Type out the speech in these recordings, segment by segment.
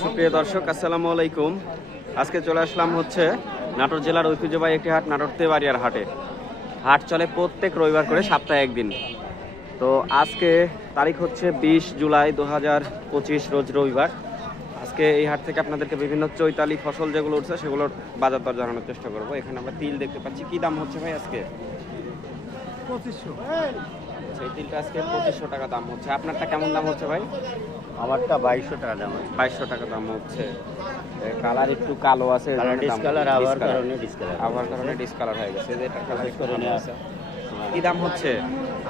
সুপ্রিয় দর্শক আসসালামু আলাইকুম। আজকে চলে আসলাম হচ্ছে নাটোর জেলার ঐতিহ্যবাহী একটি হাট নাটোর তেবাড়িয়ার হাটে। হাট চলে প্রত্যেক রবিবার করে সপ্তাহে একদিন। তো আজকে তারিখ হচ্ছে বিশ জুলাই দু হাজার পঁচিশ রোজ রবিবার। আজকে এই হাট থেকে আপনাদেরকে বিভিন্ন চৈতালি ফসল যেগুলো উঠছে সেগুলোর বাজার দর জানানোর চেষ্টা করব। এখানে আমরা তিল দেখতে পাচ্ছি। কি দাম হচ্ছে ভাই আজকে? পঁচিশশো। সেই তিলটা আজকে পঁচিশশো টাকা দাম হচ্ছে। আপনারটা কেমন দাম হচ্ছে ভাই? আমারটা বাইশশো টাকা দাম আছে। বাইশশো টাকা দাম হচ্ছে। কালার একটু কালো আছে ডিসকালার আবার কারণে ডিসকালার আবার কারণে ডিসকালার হয়ে গেছে এটা কালার একটু করে আছে। কি দাম হচ্ছে?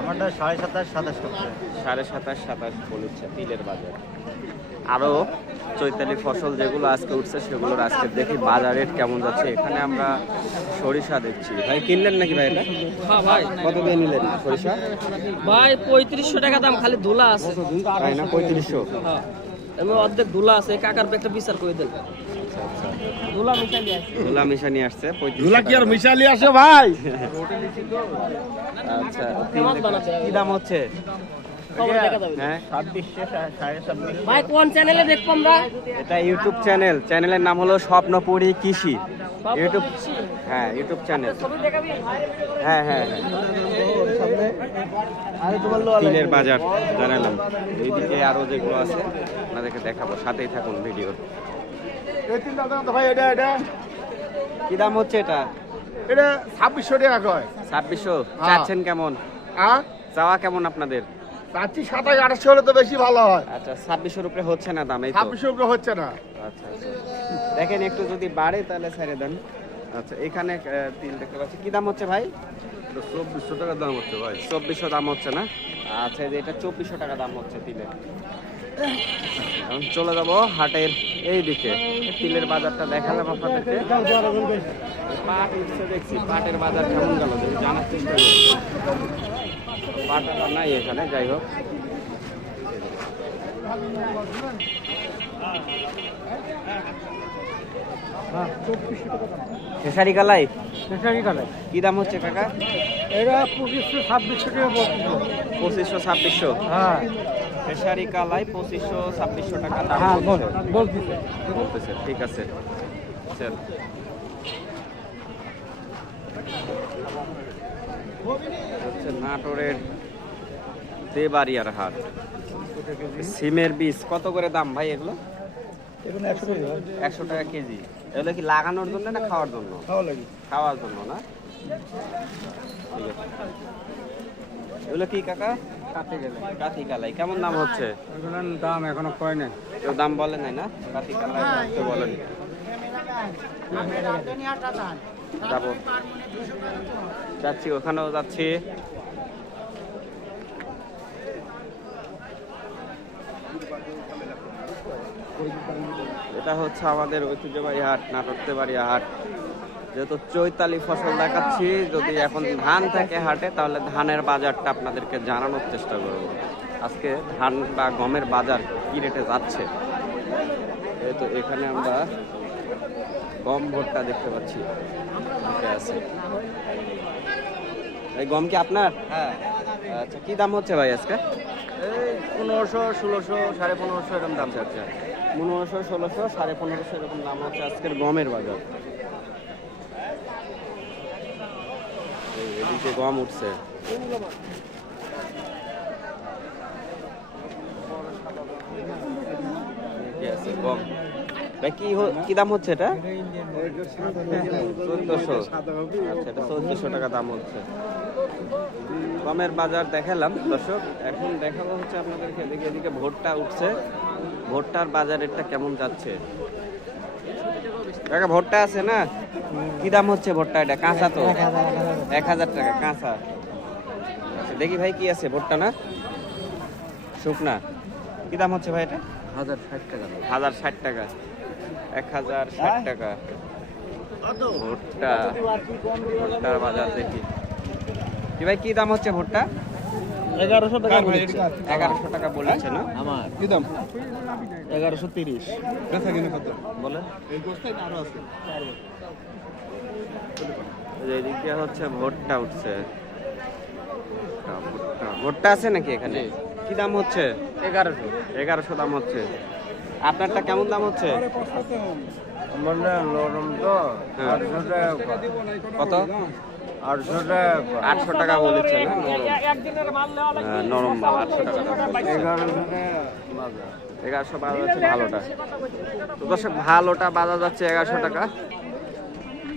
আমারটা সাড়ে সাতাশ সাতাশ সাড়ে সাতাশ সাতাশ বলেছে তিলের বাজার। আরও চৈতালি ফসল যেগুলো আজকে উঠছে সেগুলোর আজকে দেখি বাজার রেট কেমন যাচ্ছে। এখানে আমরা সরিষা দেখছি। ভাই কিনলেন নাকি ভাই এটা? হ্যাঁ ভাই। কত দিয়ে নিলেন সরিষা? ভাই পঁয়ত্রিশশো টাকা দাম খালি ধুলা আছে। তাই না? পঁয়ত্রিশশো? হ্যাঁ। এমনি অর্ধেক ধুলা আছে কাকার একটা বিচার করে দেন। ধুলা মিশালি আছে ধুলা মিশা আসছে ধুলা কি আর মিশালি আসে ভাই? আচ্ছা কি দাম হচ্ছে? খবর দেখা যাবে। হ্যাঁ। ছাব্বিশশো সাড়ে ছাব্বিশ। ভাই কোন চ্যানেলে দেখব আমরা? এটা ইউটিউব চ্যানেল চ্যানেলের নাম হলো স্বপ্নপুরী কৃষি। ইউটিউব হ্যাঁ ইউটিউব চ্যানেল হ্যাঁ হ্যাঁ হ্যাঁ। তিলের বাজার জানালাম। এইদিকে আরও যেগুলো আছে আপনাদেরকে দেখাবো। সাথেই থাকুন ভিডিও এটা এটা কি দাম হচ্ছে এটা? এটা ছাব্বিশশো টাকা কয়? ছাব্বিশশো। হ্যাঁ। চাচ্ছেন কেমন? হ্যাঁ। চাওয়া কেমন আপনাদের? চাচ্ছি সাতাশ আঠাশশো হলে তো বেশি ভালো হয়। আচ্ছা ছাব্বিশের উপরে হচ্ছে না দাম এই উপরে হচ্ছে না। আচ্ছা আচ্ছা। দেখেন একটু যদি বাড়ে তাহলে ছেড়ে দেন। আচ্ছা এখানে তিল দেখতে পাচ্ছি। কি দাম হচ্ছে ভাই? চব্বিশশো টাকা দাম হচ্ছে ভাই। চব্বিশশো দাম হচ্ছে না? আচ্ছা যে এটা চব্বিশশো টাকা দাম হচ্ছে তিলের এখন চলে যাব হাটের এই দিকে তিলের বাজারটা দেখালাম আপনাদেরকে। পাট উঠছে দেখছি। পাটের বাজার কেমন গেল? জানার চেষ্টা করি পাট আর নাই এখানে যাই হোক। খেসারি কালাই? কি দাম হচ্ছে কাকা? এটা পঁচিশশো ছাব্বিশশো টাকা পঁচিশশো ছাব্বিশশো? হ্যাঁ। খেসারি কালাই পঁচিশশো ছাব্বিশশো টাকা দাম হ্যাঁ বলতেছে। বলতেছে ঠিক আছে। চল। নাটোরের দেবাড়িয়ার হাট। সিমের বীজ কত করে দাম ভাই এগুলো? একশো টাকা। কেজি। এগুলো কি লাগানোর জন্য না খাওয়ার জন্য? খাওয়ার জন্য না? এগুলো কি কাকা? কাঠি কালাই কেমন দাম হচ্ছে? দাম এখনও কয় নাই। কেউ দাম বলে নাই না? কাঠি কালাই বলেন। যাব। যাচ্ছি ওখানেও যাচ্ছি। এটা হচ্ছে আমাদের ঐতিহ্যবাহী হাট নাটকতে বাড়ি হাট। যেহেতু চৈতালি ফসল দেখাচ্ছি যদি এখন ধান থাকে হাটে তাহলে ধানের বাজারটা আপনাদেরকে জানানোর চেষ্টা করব। আজকে ধান বা গমের বাজার কি রেটে যাচ্ছে? তো এখানে আমরা গম ভুট্টা দেখতে পাচ্ছি। আছে। এই গম কি আপনার? হ্যাঁ। আচ্ছা কি দাম হচ্ছে ভাই আজকে? এই পনেরোশো ষোলোশো সাড়ে পনেরোশো এরকম দাম আচ্ছা পনেরোশো ষোলোশো, সাড়ে পনেরোশো এরকম দাম হচ্ছে আজকের গমের বাজার। এদিকে গম উঠছে। গম। কি কি দাম হচ্ছে এটা? চোদ্দশো। আচ্ছা এটা চোদ্দশো টাকা দাম হচ্ছে। গমের বাজার দেখালাম, দর্শক। এখন দেখাবো হচ্ছে আপনাদেরকে, এদিকে এদিকে ভোটটা উঠছে। ভোটটার বাজার রেটটা কেমন যাচ্ছে? কাকা ভোটটা আছে না? কি দাম হচ্ছে ভোটটা? এটা কাঁচা তো? এক হাজার টাকা কাঁচা। আচ্ছা, দেখি ভাই কি আছে ভোটটা না? শুকনা। কি দাম হচ্ছে ভাই এটা? হাজার ষাট টাকা। হাজার ষাট টাকা। এক হাজার ষাট টাকা। ভুট্টা ভুট্টার বাজার দেখি। কি ভাই কি দাম হচ্ছে ভুট্টা? এগারোশো টাকা এগারোশো টাকা বলেছে না? আমার। কি দাম? এগারোশো তিরিশ। বেচা কিনে কত? বলেন। এই গোস্তাই আরও আছে? এই যে এদিক দিয়ে হচ্ছে ভুট্টা উঠছে। ভুট্টা, আছে নাকি এখানে? কি দাম হচ্ছে? এগারোশো। এগারোশো দাম হচ্ছে। আপনারটা কেমন দাম হচ্ছে? মানে নরম তো। হ্যাঁ। কত? আটশো টাকা বলেছে নরম। হ্যাঁ, মাল আটশো টাকা এগারোশো বাজার যাচ্ছে ভালোটা। তো দর্শক ভালোটা বাজার যাচ্ছে এগারোশো টাকা।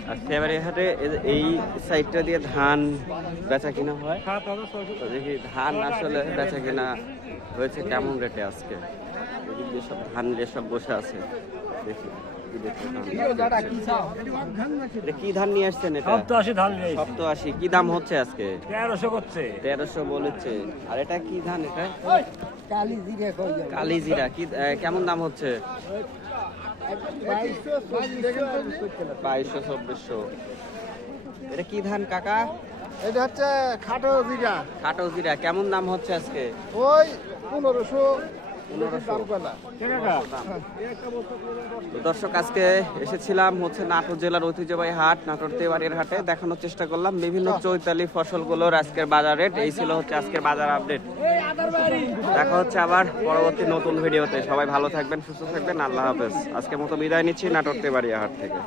আর ফেব্রুয়ারি এই সাইডটা দিয়ে ধান বেচা কিনা হয়। তো দেখি ধান আসলে বেচা কিনা হয়েছে কেমন রেটে আজকে? এদিক দিয়ে সব ধান যেসব বসে আছে দেখি। কি ধান বেচা হচ্ছে। এটা? কি নিয়ে আসছেন এটা সপ্তাশি ধান সপ্তাশি কি দাম হচ্ছে আজকে? তেরোশো করছে। তেরোশো বলেছে। আর এটা কি ধান এটা? কালি কি কেমন দাম হচ্ছে? বাইশশো চব্বিশশো। এটা কি ধান কাকা? এটা হচ্ছে খাটো জিরা। কাটো জিরা। কেমন দাম হচ্ছে আজকে? ওই পনেরোশো। দর্শক, আজকে এসেছিলাম হচ্ছে নাটোর জেলার ঐতিহ্যবাহী হাট, নাটোর তেওয়ারির হাটে। দেখানোর চেষ্টা করলাম বিভিন্ন চৈতালি ফসলগুলোর আজকের বাজার রেট। এই ছিল হচ্ছে আজকের বাজার আপডেট। দেখা হচ্ছে আবার পরবর্তী নতুন ভিডিওতে। সবাই ভালো থাকবেন, সুস্থ থাকবেন। আল্লাহ হাফেজ। আজকের মতো বিদায় নিচ্ছি নাটোর তেওয়ারিয়া হাট থেকে।